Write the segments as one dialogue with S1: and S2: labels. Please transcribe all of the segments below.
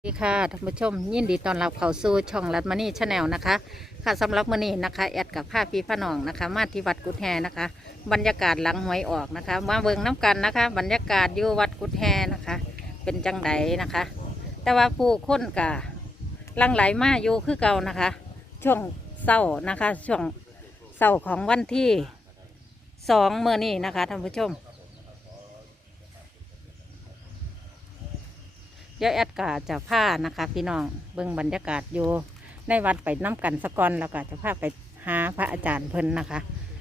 S1: สวัสดีค่ะท่านผู้ชมยินดีต้อนรับเข้าสู่ช่องรัตมณีชาแนลนะคะค่ะสำหรับมื้อนี้นะคะแอดกับผ้าพี่ผ้าน้องนะคะมาที่วัดกุฎแฮนะคะ บรรยากาศหลังหวยออกนะคะมาเบิ่งน้ำกันนะคะ บรรยากาศอยู่วัดกุฎแฮนะคะ เป็นจังไดนะคะ แต่ว่าผู้คนกะลังไหลมาอยู่คือเก่านะคะ ช่วงเศร้านะคะ ช่วงเศร้าของวันที่2มื้อนี้นะคะท่านผู้ชม เดี๋ยวแอดกาจะพานะคะพี่น้องเบิ่งบรรยากาศอยู่ในวัดไปน้ำกันสะกอนแล้วก็จะพาไปหาพระอาจารย์เพิ่นนะคะ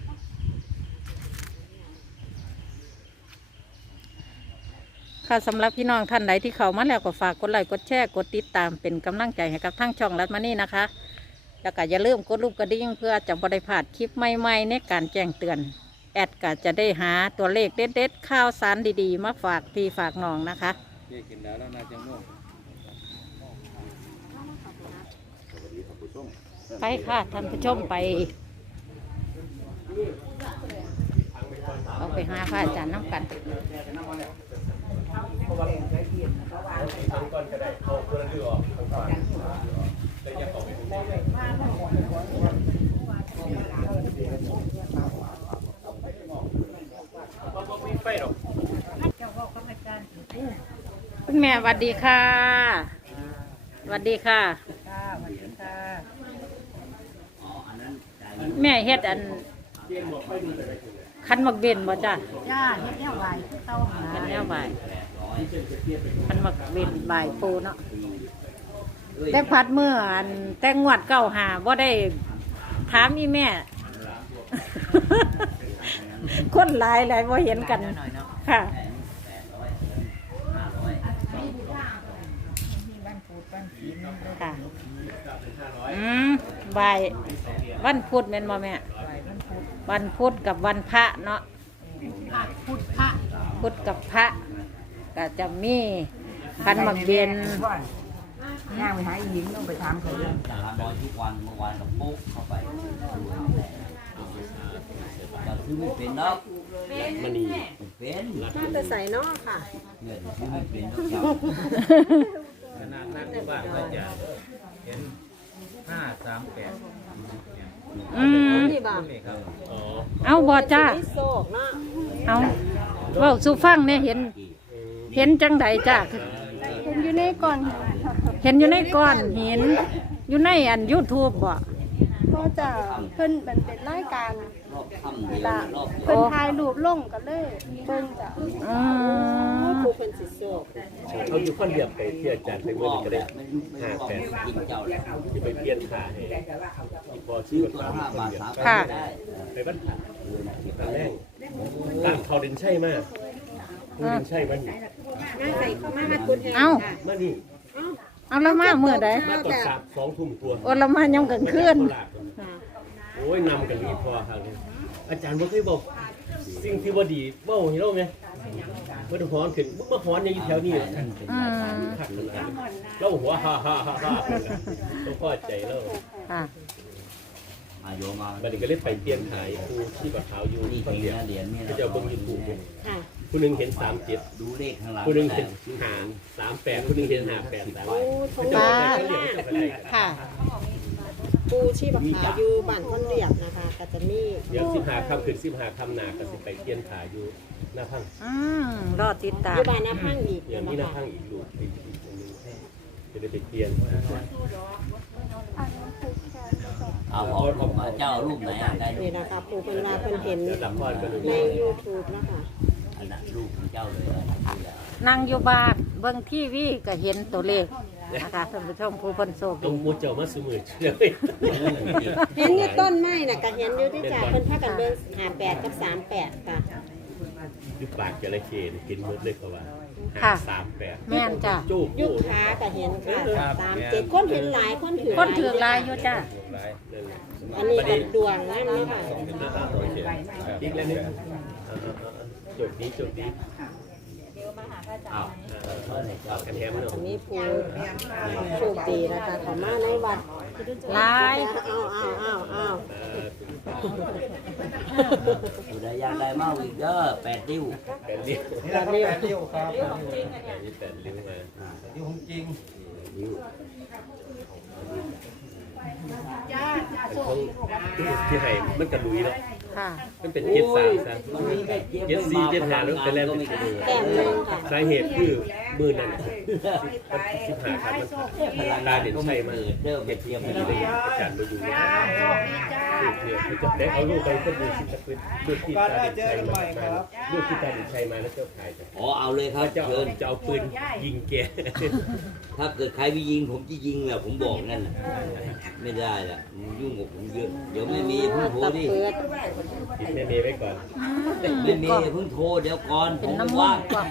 S1: ค่ะสำหรับพี่น้องท่านใดที่เข้ามาแล้วก็ฝากกดไลค์กดแชร์กดติดตามเป็นกำลังใจให้กับทั้งช่องรัตมณีนะคะแล้วก็อย่าลืมกดรูปกระดิ่งเพื่อจะบ่ได้พลาดคลิปใหม่ๆในการแจ้งเตือนแอดก็จะได้หาตัวเลขเด็ดๆข่าวสารดีๆมาฝากพี่ฝากน้องนะคะไปค่ะท่านผู้ชมไปเอาไปหาพระอาจารย์น้ำกันคุณแม่สวัสดีค่ะสวัสดีค่ะแม่เฮ็ดอันคันมักเบนบ่จ้ะ
S2: จ้าเฮ็ดแนวไหวเต้าหา
S1: เฮ็ดแนวบ่ายคันมักเบนบ่ายปูเนาะแต่พัดเมื่ออันแต่งวด95บ่ได้ถามอีแม่ คนหลายบ่เห็นกันค่ะค่ะบ่ายวันพุธแม่นบ่แม่วันพุธกับวันพระเนาะ
S2: พุทธะ
S1: พุธกับพระก็จะมีคันมักเย็น
S2: ย่างไปหาอีหญิงต้องไปถามเขาเลย
S3: จะทำบอลทุกวันเมื่อวานกับปุ๊กเข้าไปจะซื้อไม่เป็นเนาะมันนี่เป็น
S2: น่าจะใส่นอกค่ะ
S3: เงินซื้อไม่เป็นเนาะ
S4: ขนาดนั่งที่บ้านก็จะเห็น538
S2: นี่บ่า
S1: เอาบ่จ้า
S2: โศกเนาะ
S1: เอาเว้าสู่ฟังเนี่ยเห็นจังใดจ้า
S2: เห็นอยู่ในก่อน
S1: เห็นอยู่ในก้อนหินอยู่ในอัน YouTube บ่
S2: ก็จะเพิ่นเป็นรายการ
S3: รอบค่ำเดียวรอบ
S2: เพิ่นถ่ายรูปลงกันเลยเบิ่งจ้ะผู้เพิ่นสิโศก
S4: เขาอยู่คนเดียวไปที่อาจารย์ไป
S3: ร
S4: เมื่อ
S3: อบ
S4: ก็
S3: แบ
S4: ได้
S3: บไม่รู้ไม่รู้จริงเจ้าแล้ว
S4: ที่ไปเปลี่ยนขาให้พอ
S3: ซื้
S4: ซื้
S3: อ
S4: อ
S3: ตัว
S4: ตาม
S3: 5 บาท 3 บาทได้
S4: ไปบ้านผ่าตามแรกตามเขาเด่นใช่มากคุณเด่นใช่มัน
S1: เอา
S4: มานี่
S1: เอาแล้วมาเมื่อใด
S4: มาตอน2 ทุ่มตัว
S1: โอ้เรามาย่ำกลางคืน
S4: โอ้ยนำกันดีพอทางนี้อาจารย์บ่เคยบอกสิ่งที่บ่ดีเว้าให้เราไหมบ่ได้ฮ้อนขึ้นบ่ฮ้อนอย่างแถวนี้เราหัวฮ่าเราพอใจแล้ว
S1: ค่ะ
S3: มาโยมา
S4: บัดนี้ก็เลยไปเปลี่ยนขายผู้ที่บักขาวอยู่
S3: นี่
S4: คน
S3: ถึง
S4: เดียว
S3: เหรียญนี่
S4: ก็จะเบิ่งยูทูบ
S2: ค่ะ
S4: ผู้นึงเห็น37
S3: ดูเลขข้างหลัง
S4: ผู้นึงเห็น38ผู้นึงเห็น58
S2: โอ้ทง
S4: จะ
S2: ฟ้า
S4: ได้เฉลี่ยจะไปได้
S1: ค่ะ
S2: ปูชีพขาวอยู่บ้านคนเรียบนะคะก็จะมี
S4: เดี๋ยว15ค่ำขึ้น15ค่ำหน้าก็สิไปเปลี่ยนขายอยู่หน้าพัง
S1: รอติดตา
S2: อ
S1: ม
S2: ยู่บ้านน้าพังอีก
S4: อย่างนี้หน้าพังอีกลูกอีกตรงนึงจะได้ไปเปลี่ยน
S3: เอาออกมาเจ้ารูปไหนได้รู
S2: นี่
S3: ป
S2: นะคะปูเพิ่นว่าเพิ่นเห็น
S4: เดี๋ยวรับพรกันดู
S2: ใน YouTube นะคะ
S3: อันนั้นรูปของเจ้าเลย
S1: นั่งอยู่บ้านเบิ่งทีวีก็เห็นตัวเลขนะคะท่านผู้ชมผู้คนโชค
S4: ตรง
S1: ดี
S4: มูเจ้ามาสมือเชื่อเลย
S2: เห็นอยู่ต้นไม้น่ะก็เห็นอยู่ที่จ่าเพิ่นพากันเบิ่ง58กับ38ค่ะ
S4: ยุบปากจระเข้เห็นหมดเลยเขาว่า
S1: ค่ะ
S4: 38
S1: แม่นจ้ะ
S4: โจ๊ก
S2: ยุคค้าก็เห็นค่ะ37คนเห็นหลายคนถือ
S1: คนถือลายอยู่จ้ะ
S2: อันนี้เป็นดวงนั่นเนาะค่ะ
S4: อีกแล้วนึงจบนี้
S3: เอา
S4: เอากันแฮมเนาะ
S2: อันนี้ปูโชคดีนะคะเขามาในวัด
S1: ลาย
S2: อ้าว
S3: อยู่ได้ยังได้มาอีกเด้อ8 นิ้ว
S4: แปดริ้ว
S5: นี่แหละครับ8 ริ้วครับ
S4: นี่8ริ้วมา
S5: ริ้วของจริง
S4: นิ้วของที่ให้มันกระลุยเนาะ
S1: ค่ะ
S4: มันเป็นเจ็ดสามซะเจ็ดสี่เจ็ดห้าแล้วแต่แล้วเป็น
S2: แต้มหนึ่งค่ะ
S4: สาเหตุคือมือนั้นสิบห้าขาดมันตาเด่นใช่มากเด็กเทียมดีเลยอาจารย์มาอยู่เนี่ยจะได้เอาลูกไปเพื่อดูสิจะเป็นลูกที่ตาเด่นชัยมาลูกที่ตาเด่นชัยมาแล้วเจ้าขาย
S3: อ๋อเอาเลยครับ
S4: จะ
S3: เชิญ
S4: เอาปืนยิงแก
S3: ถ้าเกิดใครไปยิงผมจะยิงแหละผมบอกนั่นน่ะไม่ได้ละมึงยุ่งกับผมเยอะเดี๋ยวไม่มีเพิ่งโทร
S2: ตับ
S3: ดิ
S2: เปิด
S4: ติดแม่เมย์ไว้ก่อน
S3: ไม่มีเพิ่งโทรเดี๋ยวก่อน
S1: เป็
S3: ผ
S1: น
S3: ม
S1: น้ำมู
S3: ว่าก ง
S1: ก่อน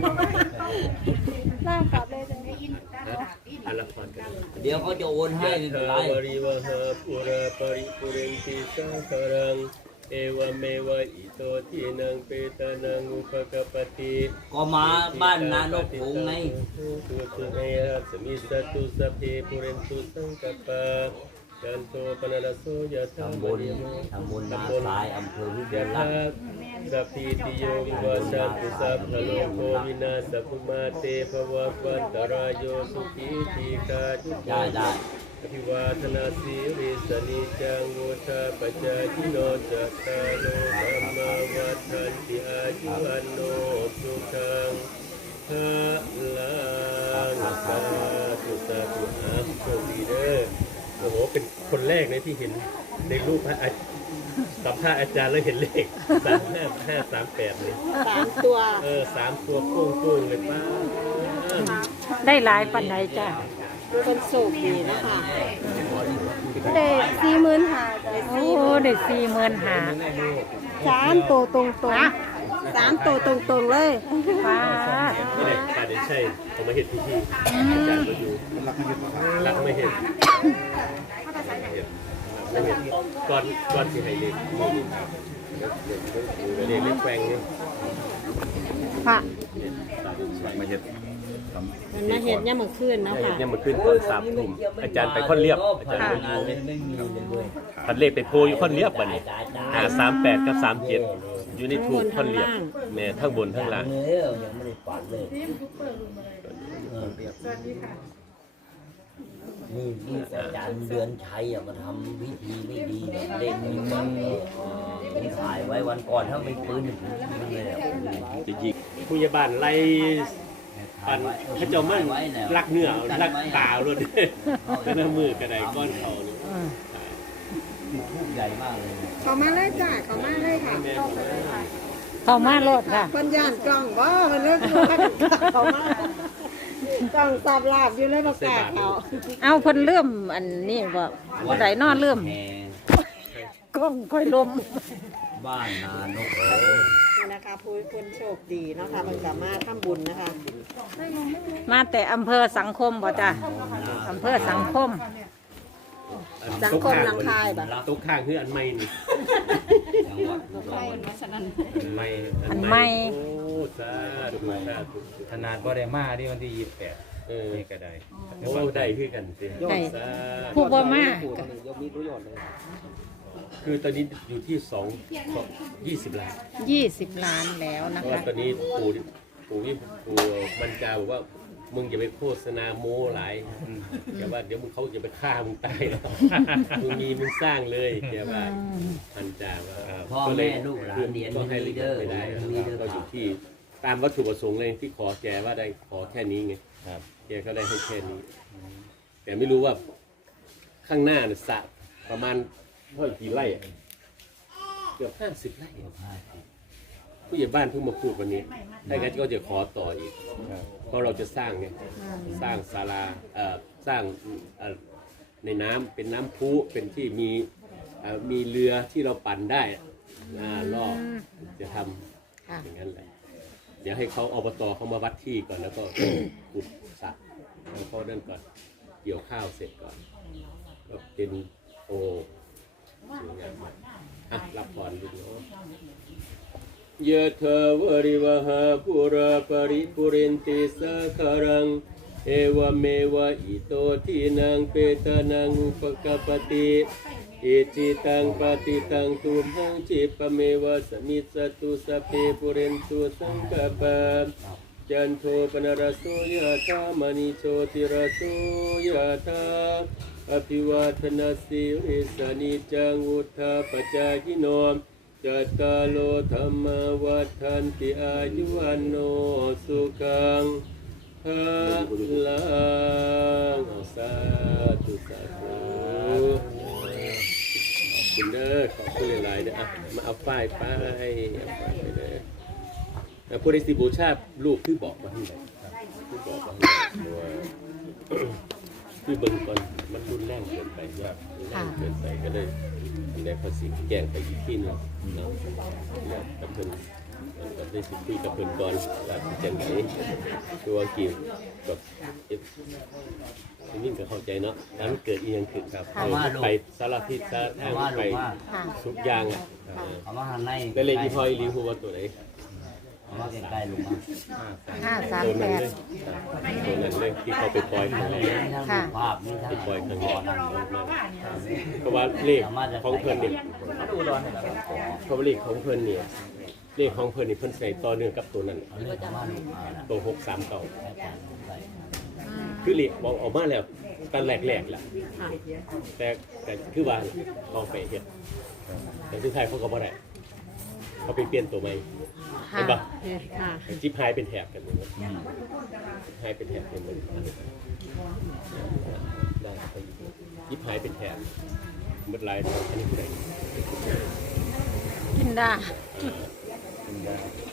S4: อันละครกัน
S3: เดี๋ยวเขาจะโอนให้ไม่เป็นไร
S4: วริวหาปุระปริปุเรนติสังขรังเอวเมวะอิโตทินังเปตานังอุปกปติ
S3: ก็มาบ้านนานกผงไง
S4: ตุสุเมระสมิสตุสัพเพปุเรนตุสังกปปะจันโทปนรสโสยะธรรม
S3: ตำบลนาทรายอำเภอวิเชีย
S4: ยะ
S3: รรั
S4: ธา
S3: ตน์
S4: สัพพิติโยวิวัชชันตุสัพพะโลกโควินาศภุมาเตภวัตวันตรายโยสุขีทีกาจุ
S3: ได้ได้
S4: อภิวาทนาสีริสนิจังโวชาปัจจายิโนจัตตาโลธรรมาวัฏันติอายุวันโนสุขังภะลังสาธุสาธุอาโชคดีเด้อโอ้โหเป็นคนแรกในที่เห็นในรูปพระสัมภาษณ์อาจารย์แล้วเห็นเลข3538เลย
S2: 3 ตัว
S4: 3 ตัวโค้งๆเลยป้า
S1: ได้หลายปันไหนจ้ะ
S2: เป็นโศกดีนะคะ
S5: เด็ก40,000หา
S1: โอ้ได้45,000
S5: 3ตัวตรง
S1: นะ
S5: ๆ3ตัวตรงๆเลย
S1: ป้า
S4: ไม่ได้การได้ใช่ผมมาเห็นพิธีอาจารย์มาอยู่รักไม่เห็นก่อนสิให้เล็กเล็กแปลงเนี่ย
S1: พระ
S4: มาเห็น
S2: มันมาเห็นเนี่ยามมื่อคืนเนาะค่ะ
S4: เนี่ยมันขึ้นตอน3 ทุ่มอาจารย์ไปค่อนเรียบอาจารย์มาอยู่
S3: ไม่มีเลยเว้ย
S4: พันเลขไปโพอยู่ค่อนเรียบวันนี้38กับ37อยู่ในถูกค่อนเรียบแม่ทั้งบนทั้งล่าง
S3: เลยยังไม่ได้ฝันเลยนี่อาจารย์เดือนชัยมาทำพิธีไม่ดีเนี่ยเล่นมีมันผมถ่ายไว้วันก่อนถ้าไม่ปืนผมยิงเลยอ่ะ
S4: จะยิงผู้ใหญ่บ้านไล่ปันพระเจ้ามั่นรักเนื้อรักตาเลยก็น้ำมือกระไดก้อนเขาเนี่ย
S3: ทุกใหญ่มากเลย
S2: เขามาเลยจ้ะเขามาเลยค่ะ
S1: เข้ามาโลดค่ะ
S2: เพิ่นย่านกล้องบ่มันเลิกเขามากล้องสับลาบอยู่เลยประกาศเขา
S1: เอาเพิ่นเริ่มอันนี้บ่ผู้ใดนอนเริ่ม
S3: แห
S1: กล้องค่อยลม
S3: บ้านนานก
S2: นี่นะคะผู้คนโชคดีเนาะค่ะมันกลับมาทำบุญนะคะ
S1: มาแต่อำเภอสังคมบ่จ้ะอำเภอสังคม
S2: สังคมลังคายบ่
S4: โต๊ะข้างคืออันใหม่นี่
S3: จังหวัด
S4: อันใหม่
S1: อันใหม่
S4: โอ้สาธุสาธุ
S6: ขนาดบ่ได้มาที่วันที่
S4: เออ
S6: 28นี่ก็ได้
S4: โอ้ได้คือกันสิ
S1: ได้
S4: สาธุ
S1: ผู้บ่มา
S4: คือตอนนี้อยู่ที่20 ล้าน
S1: 20 ล้านแล้วนะ
S4: เพราะว่า
S1: คะ
S4: ตอนนี้ปู่บรรจาบอกว่ามึงอย่าไปโฆษณาโม้หลายแกว่าเดี๋ยวมึงเขาจะไปฆ่ามึงตายแล้วมึงมีมึงสร้างเลยแกว่าบรรจาว่า
S3: พ่อแม่ลูกหลานเรียน
S4: ก็ให้
S3: ลี
S4: ลี
S3: เด
S4: เด
S3: อ
S4: อ
S3: ร์
S4: ร์ไม่ได้
S3: ลีเดอร์
S4: ก็อยู่ที่ตามวัตถุประสงค์เลยที่ขอแกว่าได้ขอแค่นี้ไง
S6: ครับ
S4: แกก็ได้ให้แค่นี้ แต่ไม่รู้ว่าข้างหน้าเนี่ยสระประมาณเท่ากี่ไร่อะเกือบ50 ไร่ผู้ใหญ่บ้านเพิ่งมาพูดวันนี้ถ้างั้นก็จะขอต่ออีก เพราะเราจะสร้างไงสร้างศาลาสร้างในน้ำเป็นน้ำพุเป็นที่มีเรือที่เราปั่นได้รอบจะทำอย่างนั้นแหละเดี๋ยวให้เขาอบตเขามาวัดที่ก่อนแล้วก็ ขุดสระแล้วเขานั่นก่อนเกี่ยวข้าวเสร็จก่อนก็เป็นสวยงามมากรับพรดูเนาะยะถาวริวหาปุราปริปุเรนติสาคารังเอวเมวะอิโตทินังเปตานังอุปกปติอิจิตังปฏิตังตุมหังจิปะเมวะสมิสตุสพเพปุเรนตุสังกปะจันโทปนรสโสยะธามณิโชติรสโสยะธาอภิวาทนาสิริสานิจังวุธาปจายิโนจัตตาโลธรรมวัฏันติอายุวันโนสุขังภาลังสาธุสาธุคุณเด้อขอบคุณหลายๆเด้ออ่ะมาเอาป้ายไปเลยผู้ใดสิบูชาลูกคือบอกมาที่ไหนคือบอกมาที่ไหนว่าคือเบิ่งก่อนมันรุนแรงเกินไปว่ารุนแรงเกินไปก็เลยได้ภาษีแจ้งไปอีกที่นึงเนาะแล้วกับเพิ่นก็ได้สิคุยกับเพิ่นก่อนว่าสิจังได๋ตัวกี่กับนี่ก็เข้าใจเนาะแล้วมันเกิดอีหยังขึ้นครับไปสารพิษสารทางไปทุกอย่างอ่ะ
S3: เอามาหันใน
S4: ได้เลขที่พ่ออีหลีฮู้ว่าตัวไหน
S3: เอามาใกล้ๆลงมา
S4: ตัวนั้นเลย
S1: 538
S4: ตัวนั้นเลยที่เขาไปปล่อยครั้งแรก
S3: มีทั้งรูปภาพมีทั้ง
S4: ปล่อยครั้งแร
S3: ก่อก นนั่นลงมา
S4: เพราะว่าเลขของเพิ่นเนี่ยเพราะว่าเลขของเพิ่นเนี่ยเลขของเพิ่นนี่เพิ่นใส่ต่อเนื่องกับตัวนั้น
S3: เอาเลขมาลงมาแล้ว
S4: ตัว639
S3: อาจารย์ใส่
S4: คือเลขบอกออกมาแล้วตอนแรกๆล่ะแต่คือว่าลองไปเฮ็ดแต่สุดท้ายเขาก็บ่ได้เขาไปเปลี่ยนตัวใหม่เห็นปะจิ๊บหายเป็นแถบกันหมดเลยหายเป็นแถบกันหมดได้จิ๊บหายเป็นแถบหมดลายอันนี้คืออะไร
S1: กินได้
S4: เป็นได้